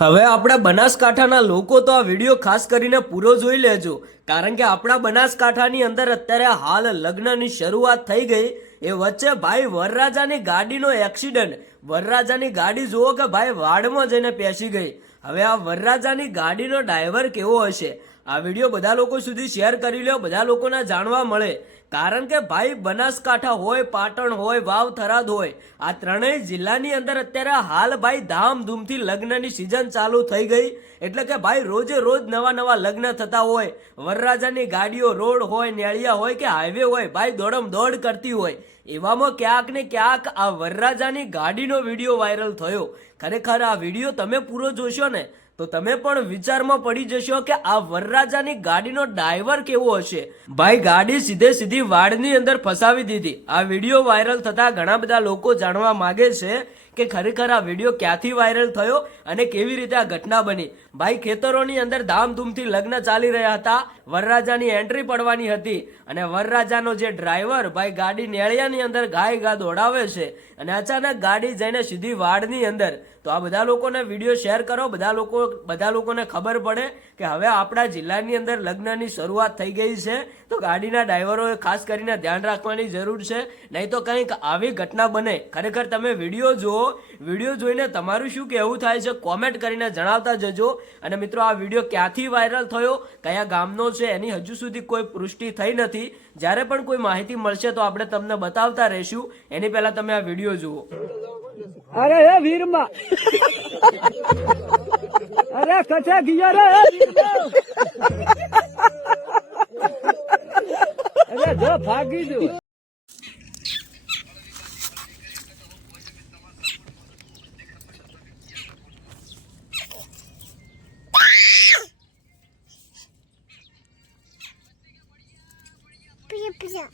હવે આપણા બનાસકાંઠાના લોકો તો આ વિડીયો ખાસ કરીને પૂરો જોઈ લેજો, કારણ કે આપણા બનાસકાંઠાની અંદર અત્યારે હાલ લગ્નની શરૂઆત થઈ ગઈ. એ વચ્ચે ભાઈ વરરાજાની ગાડીનો એક્સિડન્ટ. વરરાજાની ગાડી જુઓ કે ભાઈ વાડમાં જઈને પેસી ગઈ. હવે આ વરરાજાની ગાડીનો ડ્રાઈવર કેવો હશે? આ વિડીયો બધા લોકો સુધી શેર કરી લો, બધા લોકોને જાણવા મળે. કારણ કે ભાઈ બનાસકાંઠા હોય, પાટણ હોય, વાવ, થરાદ હોય, આ ત્રણેય જિલ્લાની અંદર અત્યારે હાલ ભાઈ ધામધૂમથી લગ્નની સિઝન ચાલુ થઈ ગઈ. એટલે કે ભાઈ રોજે રોજ નવા નવા લગ્ન થતા હોય. વરરાજાની ગાડીઓ રોડ હોય, નેળિયા હોય કે હાઈવે હોય, ભાઈ દોડમ દોડ કરતી હોય. એવામાં ક્યાંક ને ક્યાંક આ વરરાજાની ગાડીનો વિડીયો વાયરલ થયો. ખરેખર આ વિડીયો તમે પૂરો જોશો ને તો તમે પણ વિચારમાં પડી જશો કે આ વરરાજાની ગાડીનો ડ્રાઈવર કેવો હશે. ભાઈ ગાડી સીધે સીધી વાડની અંદર ફસાવી દીધી. આ વિડીયો વાયરલ થતા ઘણા બધા લોકો જાણવા માંગે છે કે ખરેખર આ વિડીયો ક્યાંથી વાયરલ થયો અને કેવી રીતે આ ઘટના બની. ભાઈ ખેતરોની અંદર ધામધૂમથી લગ્ન ચાલી રહ્યા હતા. વરરાજાની એન્ટ્રી પડવાની હતી અને વરરાજાનો જે ડ્રાઈવર ભાઈ ગાડી નેળિયાની અંદર ગાય ગા દોડાવે છે અને અચાનક ગાડી જઈને સીધી વાડની અંદર. તો આ બધા લોકોને વિડીયો શેર કરો, બધા લોકોને ખબર પડે કે હવે આપણા જિલ્લાની અંદર લગ્નની શરૂઆત થઈ ગઈ છે. તો ગાડીના ડ્રાઈવરોએ ખાસ કરીને ધ્યાન રાખવાની જરૂર છે, નહીં તો કંઈક આવી ઘટના બને. ખરેખર તમે વિડીયો જુઓ, વિડીયો જોઈને તમારું શું કહેવું થાય છે કોમેન્ટ કરીને જણાવતા જજો. અને મિત્રો આ વિડીયો ક્યાંથી વાયરલ થયો, કયા ગામનો છે, એની હજુ સુધી કોઈ પુષ્ટિ થઈ નથી. જ્યારે પણ કોઈ માહિતી મળશે તો આપણે તમને બતાવતા રહીશું. એની પહેલા તમે આ વિડીયો જુઓ. અરે હે વીરમાં અરે કચ્છે ગયા રે અરે જો ભાગી દો. Pia.